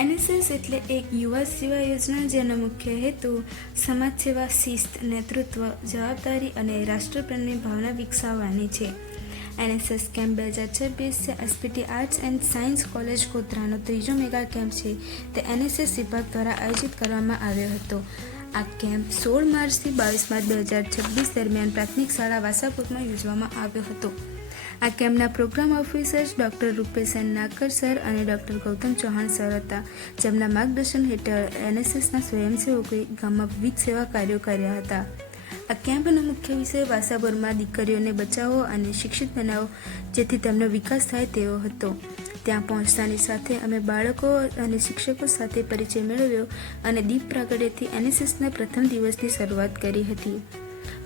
NSS એટલે એક યુવા સેવા યોજના જેનો મુખ્ય હેતુ સમાજ સેવા, શિસ્ત, નેતૃત્વ, જવાબદારી અને રાષ્ટ્રપ્રેમની ભાવના વિકસાવવાની છે. NSS camp 2026 SPT arts and science college ગોધરાનો ત્રીજો મેગા કેમ્પ છે તે એનએસએસ વિભાગ દ્વારા આયોજિત કરવામાં આવ્યો હતો. આ કેમ્પ 16 માર્ચથી 22 માર્ચ 2026 દરમિયાન પ્રાથમિક શાળા વાસાપુરમાં યોજવામાં આવ્યો હતો. આ કેમ્પના પ્રોગ્રામ ઓફિસર્સ ડૉક્ટર રૂપેશન નાકર સર અને ડૉક્ટર ગૌતમ ચૌહાણ સર હતા, જેમના માર્ગદર્શન હેઠળ એનએસએસના સ્વયંસેવકોએ ગામમાં વિવિધ સેવા કાર્યો કર્યા હતા. આ કેમ્પનો મુખ્ય વિષય વાસાપુરમાં દીકરીઓને બચાવો અને શિક્ષિત બનાવો જેથી તેમનો વિકાસ થાય તેવો હતો. ત્યાં પહોંચતાની સાથે અમે બાળકો અને શિક્ષકો સાથે પરિચય મેળવ્યો અને દીપ પ્રાગટ્યથી એનએસએસના પ્રથમ દિવસની શરૂઆત કરી હતી.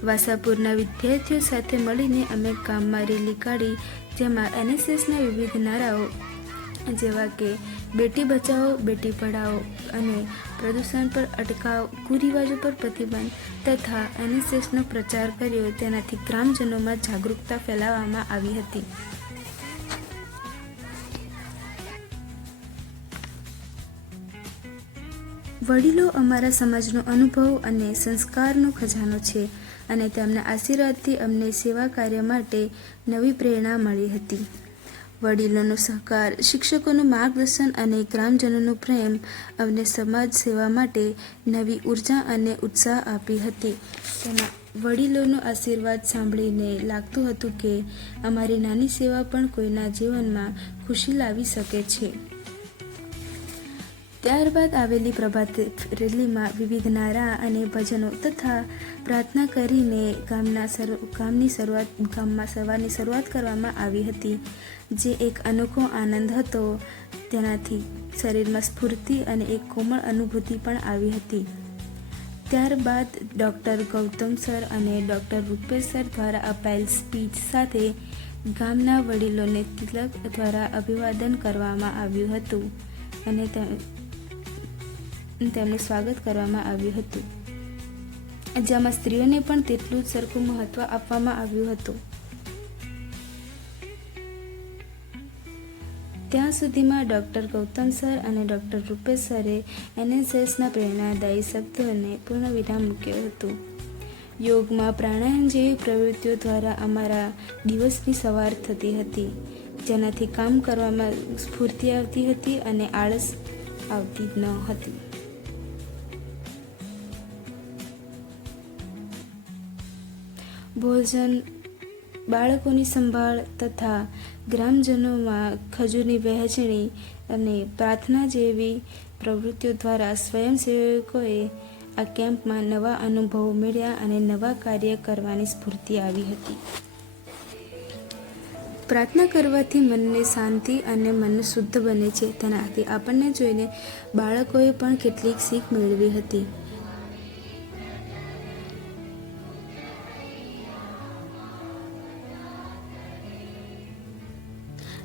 વાસાપુરના વિદ્યાર્થીઓ સાથે મળીને અમે ગામમાં રેલી કાઢી, જેમાં એનએસએસના વિવિધ નારાઓ જેવા કે બેટી બચાવો, બેટી પઢાઓ અને પ્રદૂષણ પર અટકાવ, કુરિવાજો પર પ્રતિબંધ તથા એનએસએસનો પ્રચાર કર્યો. તેનાથી ગ્રામજનોમાં જાગૃતતા ફેલાવવામાં આવી હતી. વડીલો અમારા સમાજનો અનુભવ અને સંસ્કારનો ખજાનો છે અને તેમના આશીર્વાદથી અમને સેવા કાર્ય માટે નવી પ્રેરણા મળી હતી. વડીલોનો સહકાર, શિક્ષકોનું માર્ગદર્શન અને ગ્રામજનોનો પ્રેમ અમને સમાજ સેવા માટે નવી ઉર્જા અને ઉત્સાહ આપી હતી. તેમાં વડીલોનો આશીર્વાદ સાંભળીને લાગતું હતું કે અમારી નાની સેવા પણ કોઈના જીવનમાં ખુશી લાવી શકે છે. ત્યારબાદ આવેલી પ્રભાત રેલીમાં વિવિધ નારા અને ભજનો તથા પ્રાર્થના કરીને ગામની સવારની શરૂઆત કરવામાં આવી હતી, જે એક અનોખો આનંદ હતો. તેનાથી શરીરમાં સ્ફૂર્તિ અને એક કોમળ અનુભૂતિ પણ આવી હતી. ત્યારબાદ ડૉક્ટર ગૌતમ સર અને ડૉક્ટર રૂપેશ સર દ્વારા અપાયેલ સ્પીચ સાથે ગામના વડીલોને તિલક દ્વારા અભિવાદન કરવામાં આવ્યું હતું અને તેમનું સ્વાગત કરવામાં આવ્યું હતું, જેમાં સ્ત્રીઓને પણ તેટલું જ સરખું મહત્વ આપવામાં આવ્યું હતું. ત્યાં સુધીમાં ડૉક્ટર ગૌતમ સર અને ડૉક્ટર રૂપેશ સરે એનએસએસના પ્રેરણાદાયી શબ્દોને પૂર્ણ વિરામ મૂક્યો હતો. યોગમાં પ્રાણાયામ જેવી પ્રવૃત્તિઓ દ્વારા અમારા દિવસની સવાર થતી હતી, જેનાથી કામ કરવામાં સ્ફૂર્તિ આવતી હતી અને આળસ આવતી ન હતી. ભોજન, બાળકોની સંભાળ તથા ગ્રામજનોમાં ખજૂરની વહેંચણી અને પ્રાર્થના જેવી પ્રવૃત્તિઓ દ્વારા સ્વયંસેવકોએ આ કેમ્પમાં નવા અનુભવો મેળવ્યા અને નવા કાર્ય કરવાની સ્ફૂર્તિ આવી હતી. પ્રાર્થના કરવાથી મનને શાંતિ અને મન શુદ્ધ બને છે. તેનાથી આપણને જોઈને બાળકોએ પણ કેટલીક શીખ મેળવી હતી.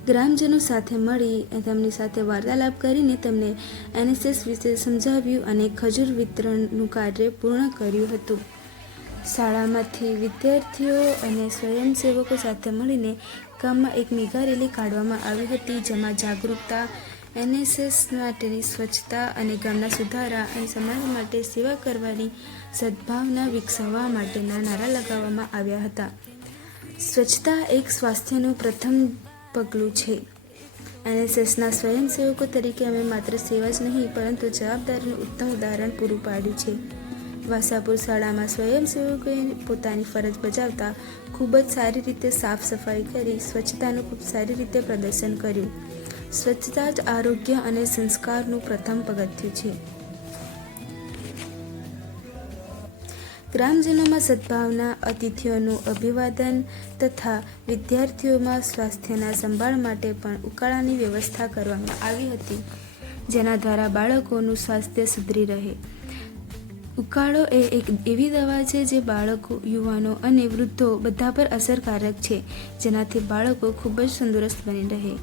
ગ્રામજનો સાથે મળી તેમની સાથે વાર્તાલાપ કરીને તેમને એનએસએસ વિશે સમજાવ્યું અને ખજૂર વિતરણનું કાર્ય પૂર્ણ કર્યું હતું. શાળામાંથી વિદ્યાર્થીઓ અને સ્વયંસેવકો સાથે મળીને ગામમાં એક મેગા રેલી કાઢવામાં આવી હતી, જેમાં જાગૃતતા, એનએસએસ માટેની સ્વચ્છતા અને ગામના સુધારા અને સમાજ માટે સેવા કરવાની સદ્ભાવના વિકસાવવા માટેના નારા લગાવવામાં આવ્યા હતા. સ્વચ્છતા એક સ્વાસ્થ્યનું પ્રથમ પગલું છે. એનએસએસના સ્વયંસેવકો તરીકે અમે માત્ર સેવા જ નહીં પરંતુ જવાબદારીનું ઉત્તમ ઉદાહરણ પૂરું પાડ્યું છે. વાસાપુર શાળામાં સ્વયંસેવકોએ પોતાની ફરજ બજાવતા ખૂબ જ સારી રીતે સાફ સફાઈ કરી સ્વચ્છતાનું ખૂબ સારી રીતે પ્રદર્શન કર્યું. સ્વચ્છતા જ આરોગ્ય અને સંસ્કારનું પ્રથમ પગથિયું છે. ગ્રામજનોમાં સદ્ભાવના, અતિથિઓનું અભિવાદન તથા વિદ્યાર્થીઓમાં સ્વાસ્થ્યના સંભાળ માટે પણ ઉકાળાની વ્યવસ્થા કરવામાં આવી હતી, જેના દ્વારા બાળકોનું સ્વાસ્થ્ય સુધરી રહે. ઉકાળો એ એક એવી દવા છે જે બાળકો, યુવાનો અને વૃદ્ધો બધા પર અસરકારક છે, જેનાથી બાળકો ખૂબ જ તંદુરસ્ત બની રહે.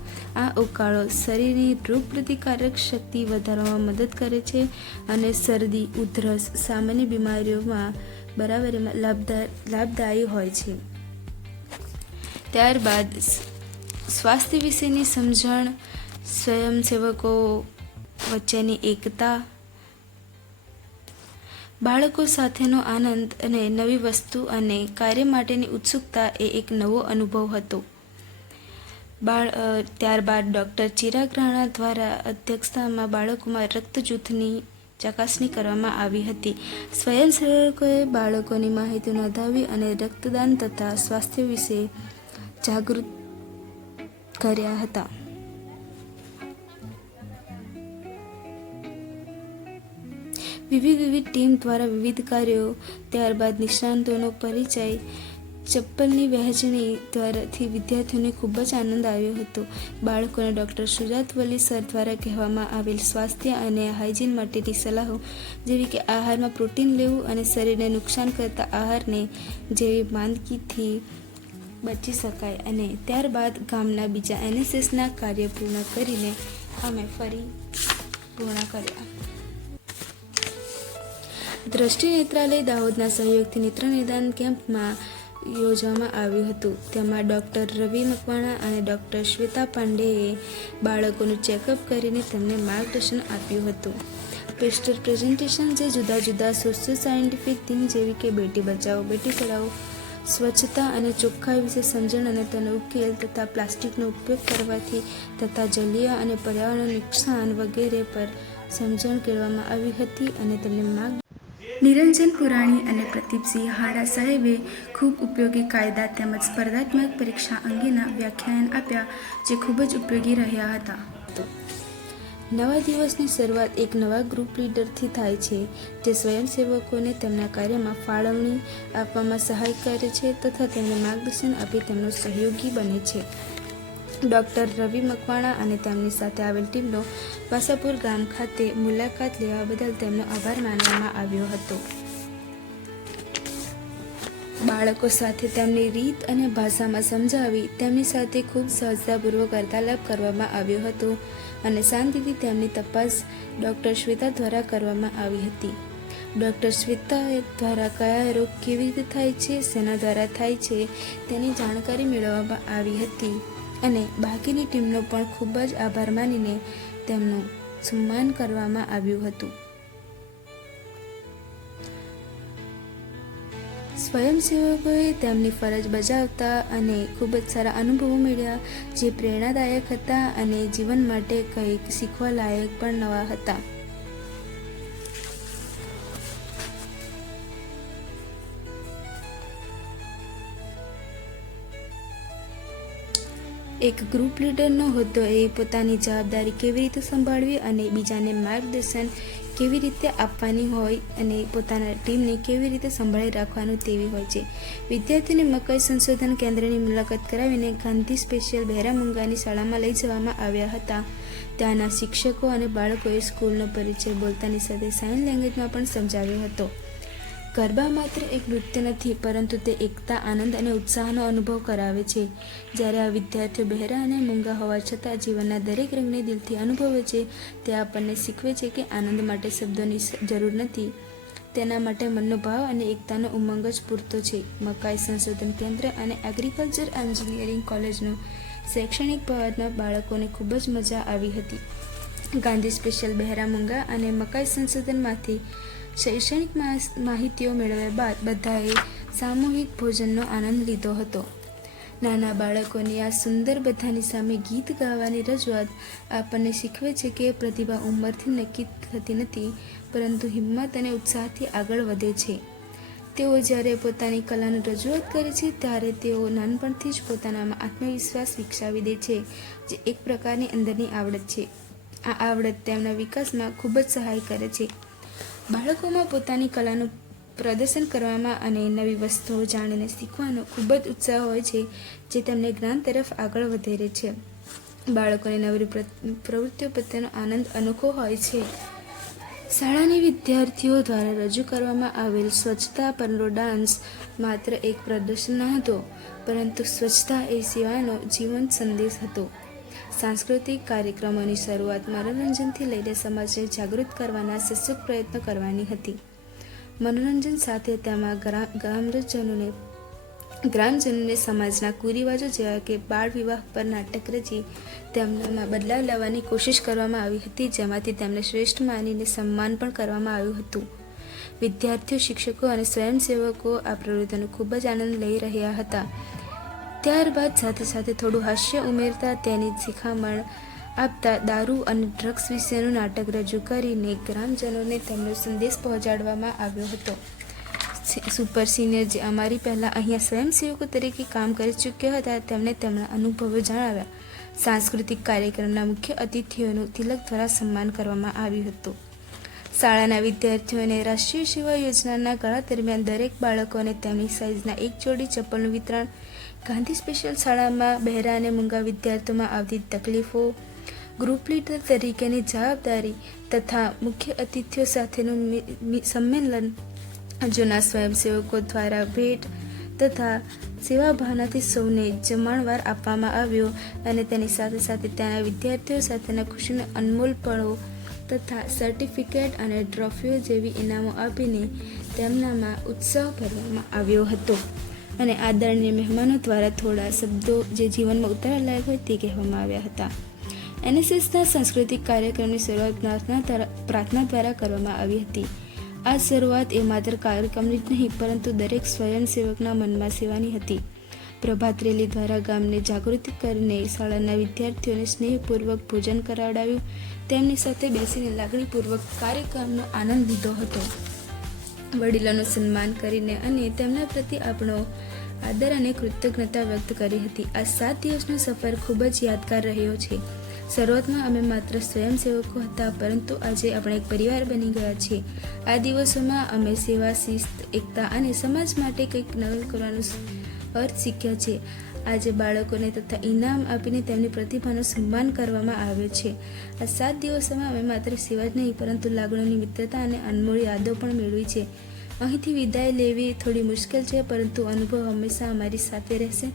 આ ઉકાળો શરીરની રોગપ્રતિકારક શક્તિ વધારવામાં મદદ કરે છે અને શરદી, ઉધરસ, સામાન્ય બીમારીઓમાં બરાબરીમાં લાભદાયી હોય છે. ત્યારબાદ સ્વાસ્થ્ય વિશેની સમજણ સ્વયંસેવકો વચ્ચેની એકતા, બાળકો સાથેનો આનંદ અને નવી વસ્તુ અને કાર્ય માટેની ઉત્સુકતા એ એક નવો અનુભવ હતો. ત્યારબાદ ડૉક્ટર ચિરાગ રાણા દ્વારા અધ્યક્ષતામાં બાળકોમાં રક્ત જૂથની ચકાસણી કરવામાં આવી હતી. સ્વયંસેવકોએ બાળકોની માહિતી નોંધાવી અને રક્તદાન તથા સ્વાસ્થ્ય વિશે જાગૃત કર્યા હતા. વિવિધ ટીમ દ્વારા વિવિધ કાર્યો, ત્યારબાદ નિષ્ણાંતોનો પરિચય, ચપ્પલની વહેંચણી દ્વારાથી વિદ્યાર્થીઓને ખૂબ જ આનંદ આવ્યો હતો. બાળકોને ડૉક્ટર સુજાત વલી સર દ્વારા કહેવામાં આવેલ સ્વાસ્થ્ય અને હાઇજીન માટેની સલાહો જેવી કે આહારમાં પ્રોટીન લેવું અને શરીરને નુકસાન કરતા આહારને જેવી માંદગીથી બચી શકાય. અને ત્યારબાદ ગામના બીજા NSSના કાર્ય પૂર્ણ કરીને અમે ફરી પૂર્ણ કર્યા. દ્રષ્ટિ નેત્રાલય દાહોદના સહયોગથી નેત્ર નિદાન કેમ્પમાં યોજવામાં આવ્યું હતું. તેમાં ડૉક્ટર રવિ મકવાણા અને ડૉક્ટર શ્વેતા પાંડેએ બાળકોનું ચેકઅપ કરીને તેમને માર્ગદર્શન આપ્યું હતું. પોસ્ટર પ્રેઝન્ટેશન જે જુદા જુદા સોશિયો સાયન્ટિફિક થીમ જેવી કે બેટી બચાવો બેટી પઢાઓ, સ્વચ્છતા અને ચોખ્ખાઈ વિશે સમજણ અને તેનો ઉકેલ તથા પ્લાસ્ટિકનો ઉપયોગ કરવાથી તથા જલીય અને પર્યાવરણ નુકસાન વગેરે પર સમજણ કેળવવામાં આવી હતી. અને તેમને નિરંજન પુરાણી અને પ્રદીપસિંહ હાડા સાહેબે ખૂબ ઉપયોગી કાયદા તેમજ સ્પર્ધાત્મક પરીક્ષા અંગેના વ્યાખ્યાન આપ્યા જે ખૂબ જ ઉપયોગી રહ્યા હતા. નવા દિવસની શરૂઆત એક નવા ગ્રુપ લીડરથી થાય છે જે સ્વયંસેવકોને તેમના કાર્યમાં ફાળવણી આપવામાં સહાય કરે છે તથા તેમને માર્ગદર્શન આપી તેમનો સહયોગી બને છે. ડૉક્ટર રવિ મકવાણા અને તેમની સાથે આવેલ ટીમનો વાસાપુર ગામ ખાતે મુલાકાત લેવા બદલ તેમનો આભાર માનવામાં આવ્યો હતો. બાળકો સાથે તેમની રીત અને ભાષામાં સમજાવી તેમની સાથે ખૂબ સહજતાપૂર્વક વાર્તાલાપ કરવામાં આવ્યો હતો અને શાંતિથી તેમની તપાસ ડૉક્ટર શ્વેતા દ્વારા કરવામાં આવી હતી. ડૉક્ટર શ્વેતા દ્વારા કયા રોગ કેવી રીતે થાય છે, શેના દ્વારા થાય છે તેની જાણકારી મેળવવામાં આવી હતી અને બાકીની ટીમનો પણ ખૂબ જ આભાર માનીને તેમનું સન્માન કરવામાં આવ્યું હતું. સ્વયંસેવકોએ તેમની ફરજ બજાવતા અને ખૂબ જ સારા અનુભવો મળ્યા જે પ્રેરણાદાયક હતા અને જીવન માટે કંઈક શીખવા લાયક પણ નવા હતા. એક ગ્રુપ લીડરનો હોદ્દો એ પોતાની જવાબદારી કેવી રીતે સંભાળવી અને બીજાને માર્ગદર્શન કેવી રીતે આપવાની હોય અને પોતાના ટીમને કેવી રીતે સંભાળી રાખવાનું તેવી હોય છે. વિદ્યાર્થીઓને મકઈ સંશોધન કેન્દ્રની મુલાકાત કરાવીને ગાંધી સ્પેશિયલ બહેરામુંગાની શાળામાં લઈ જવામાં આવ્યા હતા. ત્યાંના શિક્ષકો અને બાળકોએ સ્કૂલનો પરિચય બોલતાની સાથે સાઇન લેંગ્વેજમાં પણ સમજાવ્યો હતો. ગરબા માત્ર એક નૃત્ય નથી પરંતુ તે એકતા, આનંદ અને ઉત્સાહનો અનુભવ કરાવે છે. જ્યારે આ વિદ્યાર્થીઓ બહેરા અને મૂંગા હોવા છતાં જીવનના દરેક રંગને દિલથી અનુભવે છે તે આપણને શીખવે છે કે આનંદ માટે શબ્દોની જરૂર નથી, તેના માટે મનનો ભાવ અને એકતાનો ઉમંગ જ પૂરતો છે. મકાઈ સંશોધન કેન્દ્ર અને એગ્રીકલ્ચર એન્જિનિયરિંગ કોલેજનો શૈક્ષણિક પ્રવાસમાં બાળકોને ખૂબ જ મજા આવી હતી. ગાંધી સ્પેશિયલ બહેરામુંગા અને મકાઈ સંશોધનમાંથી શૈક્ષણિક માહિતીઓ મેળવ્યા બાદ બધાએ સામૂહિક ભોજનનો આનંદ લીધો હતો. નાના બાળકોની આ સુંદર બધાની સામે ગીત ગાવાની રજૂઆત આપણને શીખવે છે કે પ્રતિભા ઉંમરથી નક્કી થતી નથી પરંતુ હિંમત અને ઉત્સાહથી આગળ વધે છે. તેઓ જ્યારે પોતાની કલાનું રજૂઆત કરે છે ત્યારે તેઓ નાનપણથી જ પોતાનામાં આત્મવિશ્વાસ વિકસાવી દે છે જે એક પ્રકારની અંદરની આવડત છે. આ આવડત તેમના વિકાસમાં ખૂબ જ સહાય કરે છે. બાળકોમાં પોતાની કલાનું પ્રદર્શન કરવામાં અને નવી વસ્તુઓ જાણીને શીખવાનો ખૂબ જ ઉત્સાહ હોય છે જે તેમને જ્ઞાન તરફ આગળ વધારે છે. બાળકોને નવી પ્રવૃત્તિઓ પ્રત્યેનો આનંદ અનોખો હોય છે. શાળાની વિદ્યાર્થીઓ દ્વારા રજૂ કરવામાં આવેલ સ્વચ્છતા પરનો ડાન્સ માત્ર એક પ્રદર્શન ન હતો પરંતુ સ્વચ્છતા એ સેવાનો જીવંત સંદેશ હતો. સાંસ્કૃતિક કાર્યક્રમોની શરૂઆત મનોરંજનથી લઈને સમાજને જાગૃત કરવાના સશક્ત પ્રયત્નો કરવાની હતી. મનોરંજન સાથે તેમાં ગ્રામજનોને ગ્રામજનોને સમાજના કુરિવાજો જેવા કે બાળ વિવાહ પર નાટક રચી તેમનામાં બદલાવ લાવવાની કોશિશ કરવામાં આવી હતી, જેમાંથી તેમને શ્રેષ્ઠ માનીને સન્માન પણ કરવામાં આવ્યું હતું. વિદ્યાર્થીઓ, શિક્ષકો અને સ્વયંસેવકો આ પ્રવૃત્તિનો ખૂબ જ આનંદ લઈ રહ્યા હતા. ત્યારબાદ સાથે સાથે થોડું હાસ્ય ઉમેરતા તેની શિખામણ આપતા દારૂ અને ડ્રગ્સ વિશેનું નાટક રજૂ કરીને ગ્રામજનોને તેમનો સંદેશ પહોંચાડવામાં આવ્યો હતો. સુપર સિનિયર, જે અમારી પહેલાં અહીંયા સ્વયંસેવકો તરીકે કામ કરી ચૂક્યા હતા, તેમણે તેમના અનુભવો જણાવ્યા. સાંસ્કૃતિક કાર્યક્રમના મુખ્ય અતિથિઓનું તિલક દ્વારા સન્માન કરવામાં આવ્યું હતું. શાળાના વિદ્યાર્થીઓને રાષ્ટ્રીય સેવા યોજનાના ગાળા દરમિયાન દરેક બાળકોને તેમની સાઇઝના એક જોડી ચપ્પલનું વિતરણ, ગાંધી સ્પેશિયલ શાળામાં બહેરા અને મૂંગા વિદ્યાર્થીઓમાં આવતી તકલીફો, ગ્રુપ લીડર તરીકેની જવાબદારી તથા મુખ્ય અતિથિઓ સાથેનું સંમેલન, જૂના સ્વયંસેવકો દ્વારા ભેટ તથા સેવાભાવનાથી સૌને જમણવાર આપવામાં આવ્યો અને તેની સાથે સાથે ત્યાંના વિદ્યાર્થીઓ સાથેના ખુશીના અનમોલ પળો તથા સર્ટિફિકેટ અને ટ્રોફીઓ જેવી ઇનામો આપીને તેમનામાં ઉત્સાહ ભરવામાં આવ્યો હતો અને આદરણીય મહેમાનો દ્વારા થોડા શબ્દો જે જીવનમાં ઉતારવા લાયક હોય તે કહેવામાં આવ્યા હતા. એનએસએસના સાંસ્કૃતિક કાર્યક્રમની શરૂઆત પ્રાર્થના દ્વારા કરવામાં આવી હતી. આ શરૂઆત એ માત્ર કાર્યક્રમની જ નહીં પરંતુ દરેક સ્વયંસેવકના મનમાં સેવાની હતી. પ્રભાત રેલી દ્વારા ગામને જાગૃત કરીને શાળાના વિદ્યાર્થીઓને સ્નેહપૂર્વક ભોજન કરાવડાવ્યું. તેમની સાથે બેસીને લાગણીપૂર્વક કાર્યક્રમનો આનંદ લીધો હતો. વડીલોનું સન્માન કરીને અને તેમના પ્રત્યે આપણો આદર અને કૃતજ્ઞતા વ્યક્ત કરી હતી. આ 7 દિવસનો સફર ખૂબ જ યાદગાર રહ્યો છે. શરૂઆતમાં અમે માત્ર સ્વયંસેવકો હતા, પરંતુ આજે આપણે એક પરિવાર બની ગયા છીએ. આ દિવસોમાં અમે સેવા, શિસ્ત, એકતા અને સમાજ માટે કંઈક નવું કરવાનો અર્થ શીખ્યા છે. આજે બાળકોને તથા ઇનામ આપીને તેમની પ્રતિભાનું સન્માન કરવામાં આવે છે. આ 7 દિવસોમાં અમે માત્ર સેવા જ નહીં પરંતુ લાગણીઓની મિત્રતા અને અનમોલ યાદો પણ મેળવી છે. અહીંથી વિદાય લેવી થોડી મુશ્કેલ છે, પરંતુ અનુભવ હંમેશા અમારી સાથે રહેશે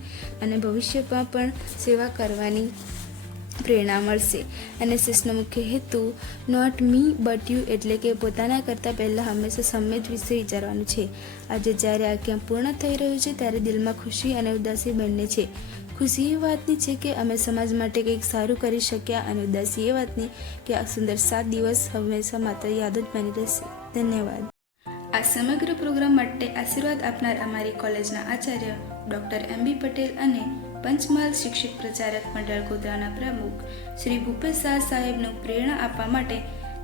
અને ભવિષ્યમાં પણ સેવા કરવાની પ્રેરણા મળશે. એનએસએસનો મુખ્ય હેતુ નોટ મી બટ યુ એટલે કે પોતાના કરતાં પહેલાં હંમેશા સમાજ વિશે વિચારવાનું છે. આજે જ્યારે આ કેમ્પ પૂર્ણ થઈ રહ્યું છે ત્યારે દિલમાં ખુશી અને ઉદાસી બંને છે. ખુશી એ વાતની છે કે અમે સમાજ માટે કંઈક સારું કરી શક્યા અને ઉદાસી એ વાતની કે આ સુંદર 7 દિવસ હંમેશા માત્ર યાદ જ બની રહેશે. ધન્યવાદ. આ સમગ્ર પ્રોગ્રામ માટે આશીર્વાદ આપનાર અમારી કોલેજના આચાર્ય ડૉક્ટર એમ.બી. પટેલ અને પંચમહાલ શિક્ષક પ્રચારક મંડળ ગોધરાના પ્રમુખ શ્રી ભૂપેશ શાહ સાહેબનું પ્રેરણા આપવા માટે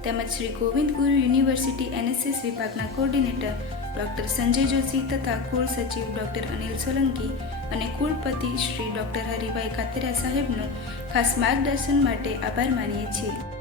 તેમજ શ્રી ગોવિંદ ગુરુ યુનિવર્સિટી એનએસએસ વિભાગના કોર્ડિનેટર ડૉક્ટર સંજય જોશી તથા કુળ સચિવ ડૉક્ટર અનિલ સોલંકી અને કુળપતિ શ્રી ડૉક્ટર હરિભાઈ કાતરિયા સાહેબનું ખાસ માર્ગદર્શન માટે આભાર માનીએ છીએ.